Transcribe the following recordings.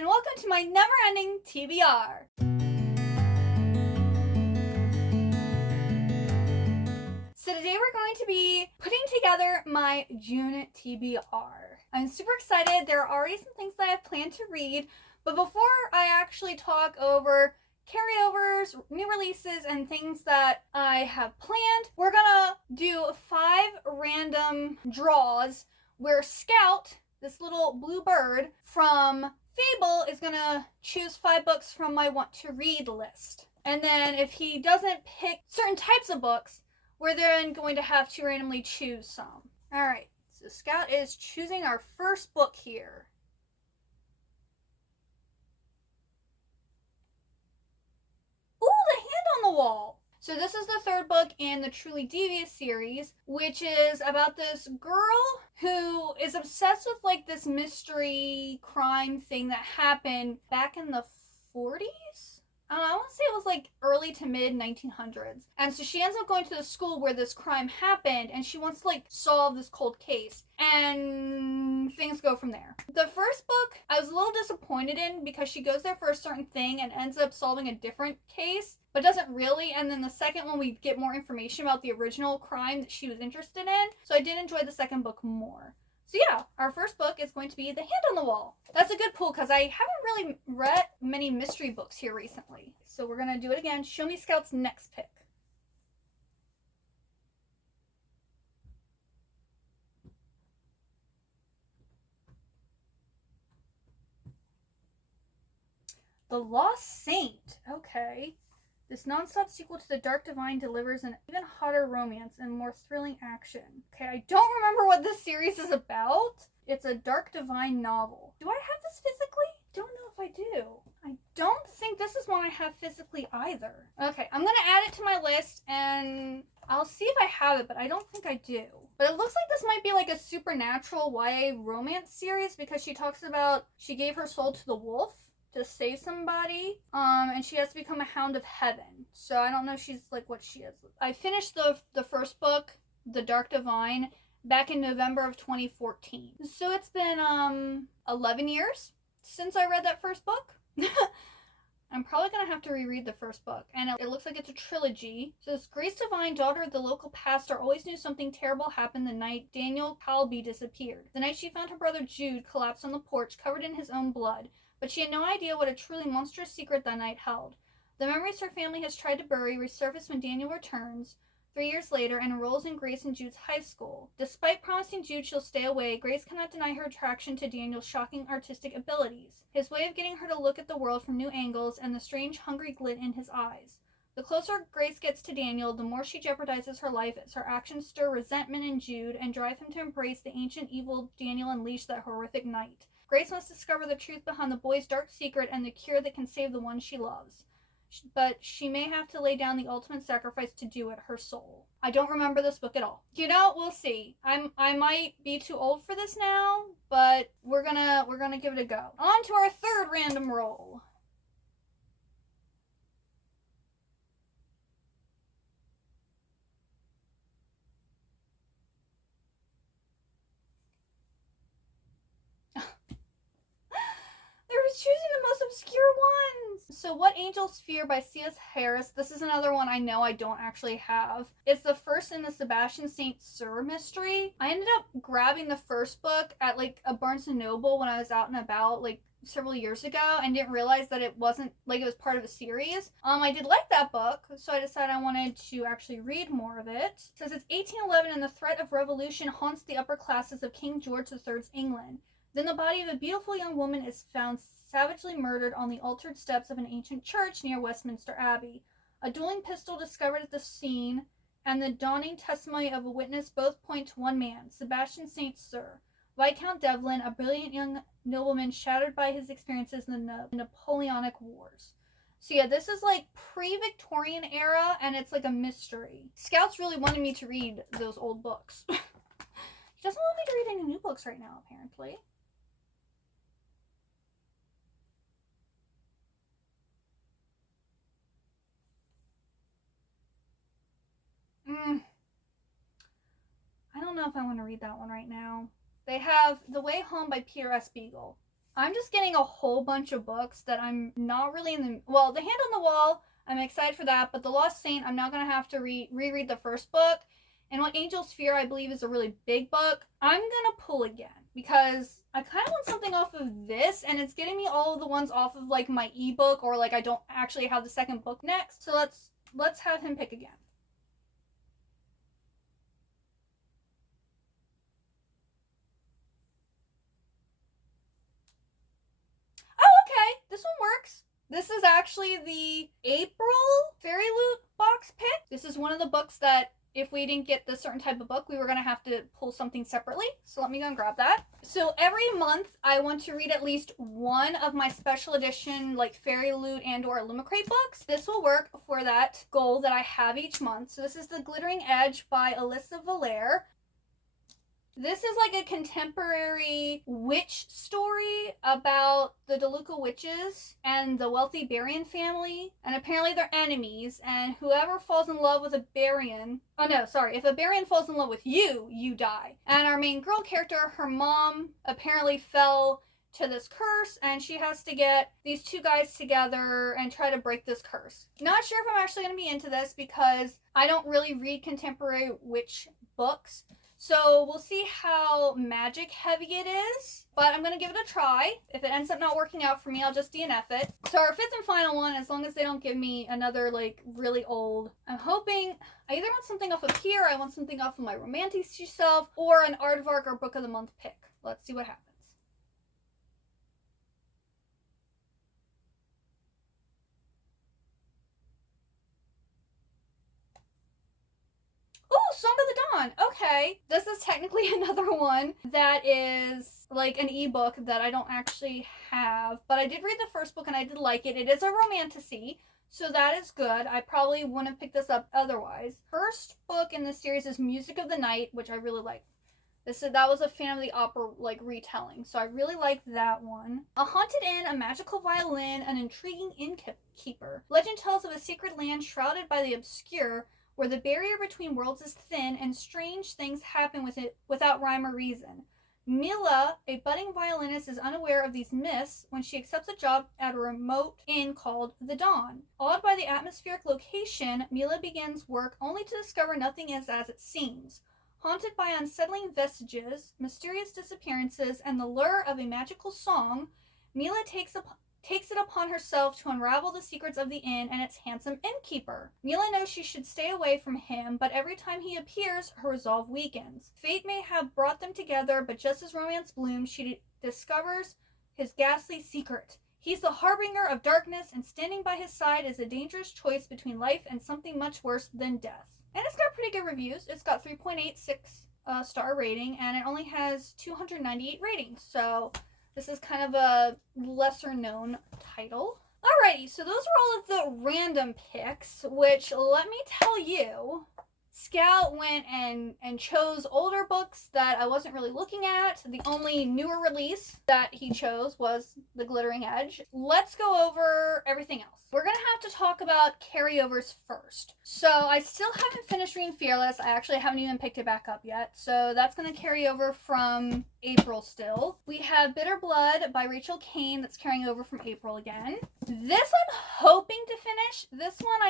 and welcome to my never-ending TBR. So today we're going to be putting together my June TBR. I'm super excited. There are already some things that I have planned to read, but before I actually talk over carryovers, new releases, and things that I have planned, we're gonna do 5 random draws where Scout, this little blue bird from Fable, is gonna choose 5 books from my want to read list. And then if he doesn't pick certain types of books, we're then going to have to randomly choose some. Alright, so Scout is choosing our first book here. Ooh, the hand on the wall! So this is the 3rd book in the Truly Devious series, which is about this girl who is obsessed with like this mystery crime thing that happened back in the 40s? I want to say it was like early to mid 1900s. And so she ends up going to the school where this crime happened, and she wants to like solve this cold case. And things go from there. The first book I was a little disappointed in because she goes there for a certain thing and ends up solving a different case, but doesn't really. And then the second one, we get more information about the original crime that she was interested in. So I did enjoy the second book more. So yeah, our first book is going to be The Hand on the Wall. That's a good pull because I haven't really read many mystery books here recently. So we're going to do it again. Show me Scout's next pick. The Lost Saint. Okay. This non-stop sequel to The Dark Divine delivers an even hotter romance and more thrilling action. Okay, I don't remember what this series is about. It's a Dark Divine novel. Do I have this physically? Don't know if I do. I don't think this is one I have physically either. Okay, I'm gonna add it to my list and I'll see if I have it, but I don't think I do. But it looks like this might be like a supernatural YA romance series because she talks about she gave her soul to the wolf to save somebody, and she has to become a hound of heaven. So I don't know if she's like what she is. I finished the first book, The Dark Divine, back in November of 2014. So it's been 11 years since I read that first book. I'm probably gonna have to reread the first book, and it looks like it's a trilogy. So this Grace Divine, daughter of the local pastor, always knew something terrible happened the night Daniel Calby disappeared. The night she found her brother Jude collapsed on the porch, covered in his own blood. But she had no idea what a truly monstrous secret that night held. The memories her family has tried to bury resurface when Daniel returns 3 years later and enrolls in Grace and Jude's high school. Despite promising Jude she'll stay away, Grace cannot deny her attraction to Daniel's shocking artistic abilities, his way of getting her to look at the world from new angles, and the strange, hungry glint in his eyes. The closer Grace gets to Daniel, the more she jeopardizes her life as her actions stir resentment in Jude and drive him to embrace the ancient evil Daniel unleashed that horrific night. Grace must discover the truth behind the boy's dark secret and the cure that can save the one she loves. But she may have to lay down the ultimate sacrifice to do it, her soul. I don't remember this book at all. You know, we'll see. I might be too old for this now, but we're gonna give it a go. On to our 3rd random roll. Choosing the most obscure ones. So What Angels Fear by C.S. Harris. This is another one I know I don't actually have. It's the first in the Sebastian St. Cyr mystery. I ended up grabbing the first book at like a Barnes & Noble when I was out and about like several years ago and didn't realize that it wasn't like it was part of a series. I did like that book, so I decided I wanted to actually read more of it. It says it's 1811 and the threat of revolution haunts the upper classes of King George III's England. Then the body of a beautiful young woman is found savagely murdered on the altered steps of an ancient church near Westminster Abbey. A dueling pistol discovered at the scene and the dawning testimony of a witness both point to one man, Sebastian St. Cyr, Viscount Devlin, a brilliant young nobleman shattered by his experiences in the Napoleonic Wars. So yeah, this is like pre-Victorian era, and it's like a mystery. Scouts really wanted me to read those old books. He doesn't want me to read any new books right now, apparently. I don't know if I want to read that one right now. They have The Way Home by Peter S. Beagle. I'm just getting a whole bunch of books that I'm not really in the... Well, The Hand on the Wall, I'm excited for that, but The Lost Saint, I'm not going to have to reread the first book. And What Angels Fear, I believe, is a really big book. I'm going to pull again because I kind of want something off of this, and it's getting me all of the ones off of, like, my ebook, or, like, I don't actually have the second book next. So let's have him pick again. This one works. This is actually the April Fairy Loot box pick. This is one of the books that if we didn't get this certain type of book, we were going to have to pull something separately. So let me go and grab that. So every month, I want to read at least one of my special edition, like Fairy Loot and or Illumicrate books. This will work for that goal that I have each month. So this is The Glittering Edge by Alyssa Valere. This is like a contemporary witch story about the DeLuca witches and the wealthy Barian family. And apparently they're enemies. And whoever falls in love with a Barian... Oh no, sorry. If a Barian falls in love with you, you die. And our main girl character, her mom, apparently fell to this curse. And she has to get these two guys together and try to break this curse. Not sure if I'm actually going to be into this because I don't really read contemporary witch books. So we'll see how magic heavy it is, but I'm going to give it a try. If it ends up not working out for me, I'll just DNF it. So our fifth and final one, as long as they don't give me another, like, really old, I'm hoping I either want something off of here, I want something off of my Romantic Shelf, or an Aardvark or Book of the Month pick. Let's see what happens. Song of the Dawn. Okay. This is technically another one that is like an ebook that I don't actually have, but I did read the first book and I did like it. It is a romantasy, so that is good. I probably wouldn't have picked this up otherwise. First book in this series is Music of the Night, which I really like. That was a Phantom of the Opera like retelling, so I really liked that one. A Haunted Inn, a magical violin, an intriguing innkeeper. Legend tells of a secret land shrouded by the obscure, where the barrier between worlds is thin and strange things happen with it without rhyme or reason. Mila, a budding violinist, is unaware of these myths when she accepts a job at a remote inn called The Dawn. Awed by the atmospheric location, Mila begins work only to discover nothing is as it seems. Haunted by unsettling vestiges, mysterious disappearances, and the lure of a magical song, Mila takes it upon herself to unravel the secrets of the inn and its handsome innkeeper. Mila knows she should stay away from him, but every time he appears, her resolve weakens. Fate may have brought them together, but just as romance blooms, she discovers his ghastly secret. He's the harbinger of darkness, and standing by his side is a dangerous choice between life and something much worse than death. And it's got pretty good reviews. It's got 3.86 star rating, and it only has 298 ratings, so this is kind of a lesser known title. Alrighty, so those are all of the random picks, which, let me tell you, Scout went and chose older books that I wasn't really looking at. The only newer release that he chose was The Glittering Edge. Let's go over everything else. We're going to have to talk about carryovers first. So I still haven't finished reading Fearless. I actually haven't even picked it back up yet. So that's going to carry over from April still. We have Bitter Blood by Rachel Kane that's carrying over from April again. This I'm hoping to finish. This one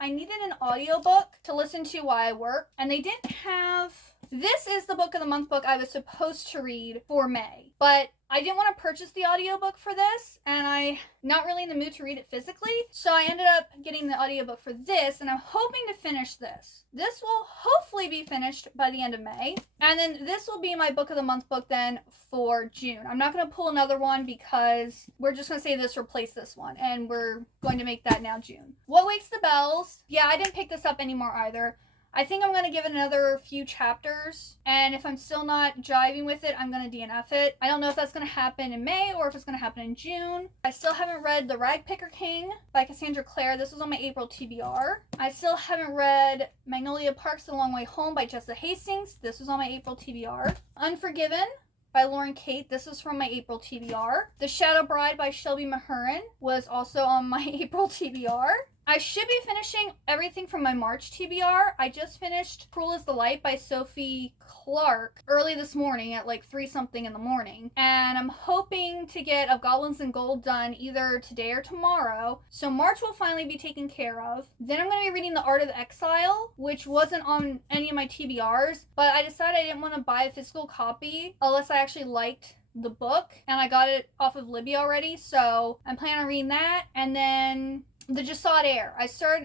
I needed an audiobook to listen to while I work, and they didn't have... This is the Book of the Month book I was supposed to read for May, but I didn't want to purchase the audiobook for this, and I'm not really in the mood to read it physically, so I ended up getting the audiobook for this, and I'm hoping to finish this. This will hopefully be finished by the end of May, and then this will be my Book of the Month book then for June. I'm not going to pull another one because we're just going to say this replaced this one, and we're going to make that now June. What Wakes the Bells? Yeah, I didn't pick this up anymore either. I think I'm going to give it another few chapters, and if I'm still not jiving with it, I'm going to DNF it. I don't know if that's going to happen in May or if it's going to happen in June. I still haven't read The Ragpicker King by Cassandra Clare. This was on my April TBR. I still haven't read Magnolia Parks The Long Way Home by Jessa Hastings. This was on my April TBR. Unforgiven by Lauren Kate. This is from my April TBR. The Shadow Bride by Shelby Mahurin was also on my April TBR. I should be finishing everything from my March TBR. I just finished Cruel is the Light by Sophie Clark early this morning at like 3 something in the morning. And I'm hoping to get Of Goblins and Gold done either today or tomorrow. So March will finally be taken care of. Then I'm going to be reading The Art of Exile, which wasn't on any of my TBRs, but I decided I didn't want to buy a physical copy unless I actually liked the book, and I got it off of Libby already, so I'm planning on reading that. And then the Jasad Heir.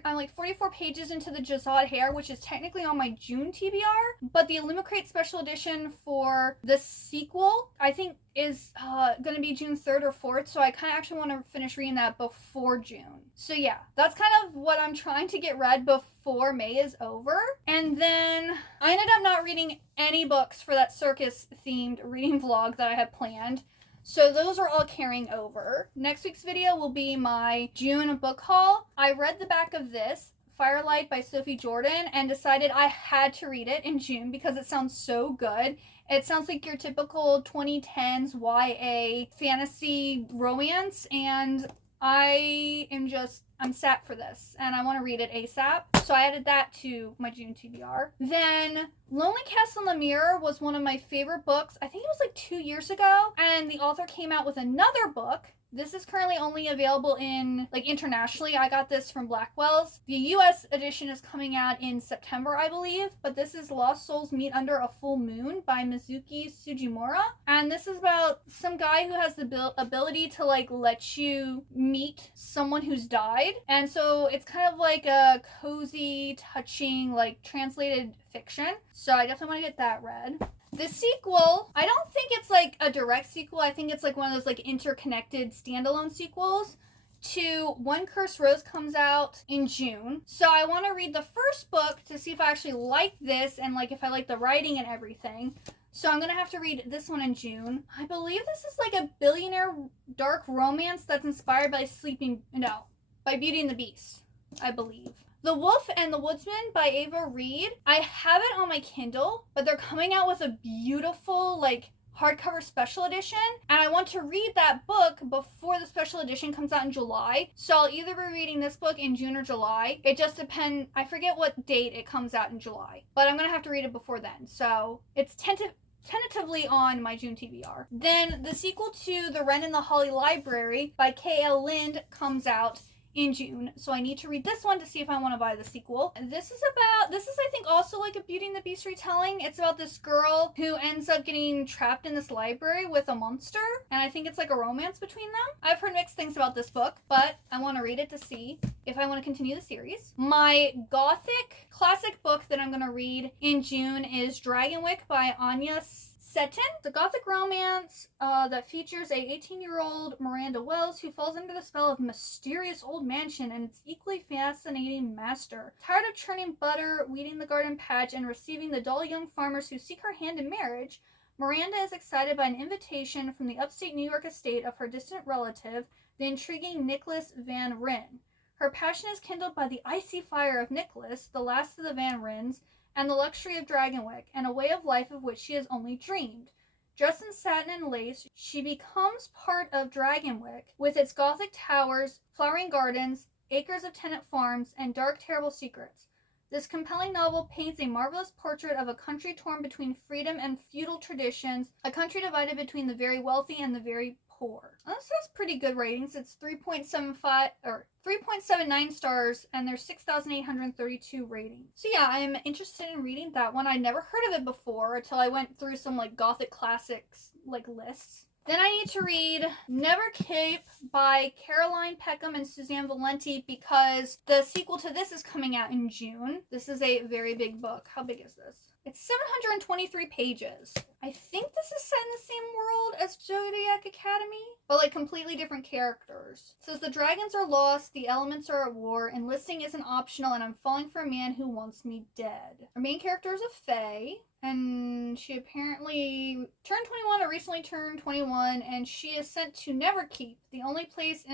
I'm like 44 pages into the Jasad Heir, which is technically on my June TBR, but the Illumicrate special edition for the sequel, I think, is going to be June 3rd or 4th, so I kind of actually want to finish reading that before June. So yeah, that's kind of what I'm trying to get read before May is over. And then I ended up not reading any books for that circus-themed reading vlog that I had planned. So those are all carrying over. Next week's video will be my June book haul. I read the back of this, Firelight by Sophie Jordan, and decided I had to read it in June because it sounds so good. It sounds like your typical 2010s YA fantasy romance, and I'm sat for this, and I want to read it ASAP. So I added that to my June TBR. Then Lonely Castle in the Mirror was one of my favorite books. I think it was like 2 years ago, and the author came out with another book. This is currently only available in, like, internationally. I got this from Blackwell's. The US edition is coming out in September, I believe, but this is Lost Souls Meet Under a Full Moon by Mizuki Sugimura. And this is about some guy who has the ability to, like, let you meet someone who's died. And so it's kind of like a cozy, touching, like, translated fiction. So I definitely want to get that read. The sequel, I don't think it's like a direct sequel. I think it's like one of those like interconnected standalone sequels to One Cursed Rose comes out in June. So I want to read the first book to see if I actually like this and like if I like the writing and everything. So I'm going to have to read this one in June. I believe this is like a billionaire dark romance that's inspired by by Beauty and the Beast, I believe. The Wolf and the Woodsman by Ava Reed. I have it on my Kindle, but they're coming out with a beautiful, like, hardcover special edition, and I want to read that book before the special edition comes out in July. So I'll either be reading this book in June or July. It just depends. I forget what date it comes out in July, but I'm going to have to read it before then. So it's tentatively on my June TBR. Then the sequel to The Wren and the Holly Library by K.L. Lind comes out in June, so I need to read this one to see if I want to buy the sequel. This is I think also like a Beauty and the Beast retelling. It's about this girl who ends up getting trapped in this library with a monster, and I think it's like a romance between them. I've heard mixed things about this book, but I want to read it to see if I want to continue the series. My gothic classic book that I'm going to read in June is Dragonwyck by Anya Seton. The gothic romance that features a 18-year-old Miranda Wells who falls under the spell of a mysterious old mansion and its equally fascinating master. Tired of churning butter, weeding the garden patch, and receiving the dull young farmers who seek her hand in marriage, Miranda is excited by an invitation from the upstate New York estate of her distant relative, the intriguing Nicholas Van Ryn. Her passion is kindled by the icy fire of Nicholas, the last of the Van Ryns, and the luxury of Dragonwyck, and a way of life of which she has only dreamed. Dressed in satin and lace, she becomes part of Dragonwyck, with its Gothic towers, flowering gardens, acres of tenant farms, and dark, terrible secrets. This compelling novel paints a marvelous portrait of a country torn between freedom and feudal traditions, a country divided between the very wealthy and the very poor. This has pretty good ratings. It's 3.79 stars, and there's 6,832 ratings. So yeah, I'm interested in reading that one. I never heard of it before until I went through some like gothic classics like lists. Then I need to read Never Cape by Caroline Peckham and Suzanne Valenti because the sequel to this is coming out in June. This is a very big book. How big is this? It's 723 pages. I think this is set in the same world as Zodiac Academy, but like completely different characters. It says the dragons are lost, the elements are at war, enlisting isn't optional, and I'm falling for a man who wants me dead. Our main character is a fae, and she apparently turned 21 or recently turned 21, and she is sent to Neverkeep, the only place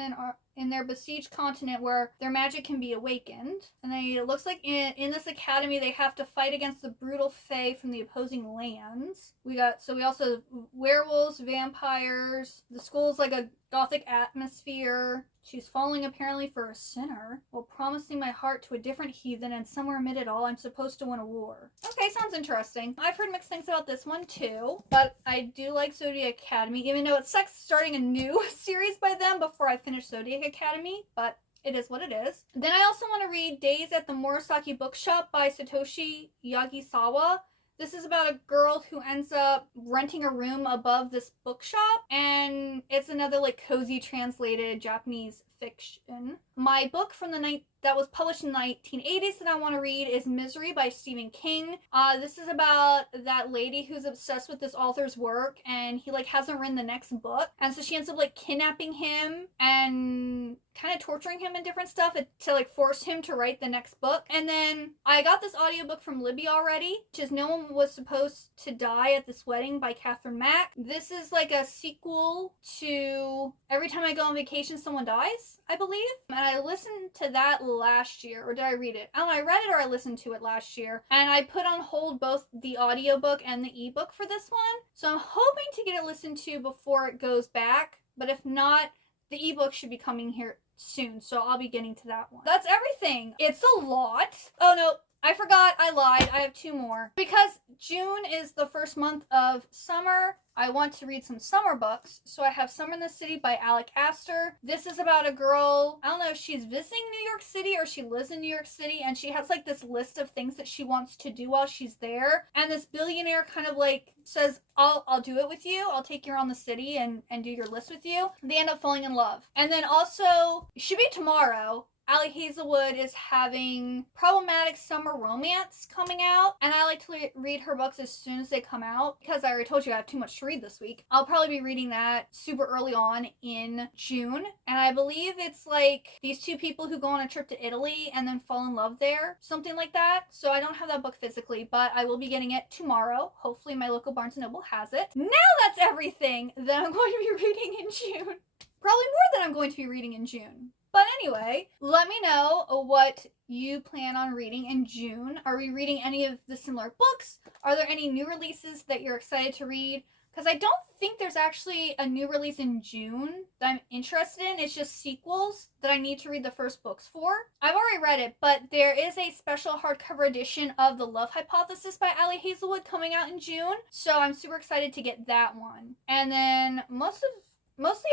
in their besieged continent where their magic can be awakened. And it looks like in this academy they have to fight against the brutal fae from the opposing lands. We also have werewolves, vampires. The school's like a gothic atmosphere. She's falling apparently for a sinner, while promising my heart to a different heathen, and somewhere amid it all, I'm supposed to win a war. Okay, sounds interesting. I've heard mixed things about this one too, but I do like Zodiac Academy, even though it sucks starting a new series by them before I finish Zodiac Academy, but it is what it is. Then I also want to read Days at the Murasaki Bookshop by Satoshi Yagisawa. This is about a girl who ends up renting a room above this bookshop, and it's another like cozy translated Japanese fiction. My book from that was published in the 1980s that I want to read is Misery by Stephen King. This is about that lady who's obsessed with this author's work, and he like hasn't written the next book, and so she ends up like kidnapping him and kind of torturing him and different stuff to like force him to write the next book. And then I got this audiobook from Libby already, which is No One Was Supposed to Die at This Wedding by Catherine Mack. This is like a sequel to Every Time I Go on Vacation Someone Dies, I believe. And I listened to that last year, or did I read it? I don't know, I read it or I listened to it last year. And I put on hold both the audiobook and the ebook for this one. So I'm hoping to get it listened to before it goes back. But if not, the ebook should be coming here soon, so I'll be getting to that one. That's everything. It's a lot. Oh no, I forgot. I lied. I have 2 more. Because June is the first month of summer, I want to read some summer books. So I have Summer in the City by Alec Astor. This is about a girl, I don't know if she's visiting New York City or she lives in New York City, and she has like this list of things that she wants to do while she's there. And this billionaire kind of like says, I'll do it with you. I'll take you around the city and do your list with you. They end up falling in love. And then also, it should be tomorrow, Allie Hazelwood is having Problematic Summer Romance coming out, and I like to read her books as soon as they come out because I already told you I have too much to read this week. I'll probably be reading that super early on in June, and I believe it's like these 2 people who go on a trip to Italy and then fall in love there, something like that. So I don't have that book physically, but I will be getting it tomorrow. Hopefully my local Barnes & Noble has it. Now that's everything that I'm going to be reading in June. Probably more than I'm going to be reading in June. But anyway, let me know what you plan on reading in June. Are we reading any of the similar books? Are there any new releases that you're excited to read? Because I don't think there's actually a new release in June that I'm interested in. It's just sequels that I need to read the first books for. I've already read it, but there is a special hardcover edition of The Love Hypothesis by Allie Hazelwood coming out in June. So I'm super excited to get that one. And then mostly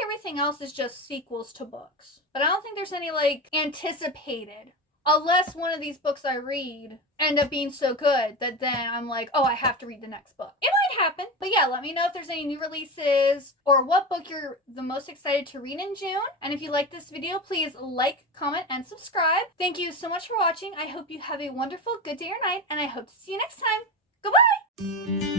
everything else is just sequels to books. But I don't think there's any, like, anticipated. Unless one of these books I read end up being so good that then I'm like, oh, I have to read the next book. It might happen. But yeah, let me know if there's any new releases or what book you're the most excited to read in June. And if you like this video, please like, comment, and subscribe. Thank you so much for watching. I hope you have a wonderful good day or night, and I hope to see you next time. Goodbye!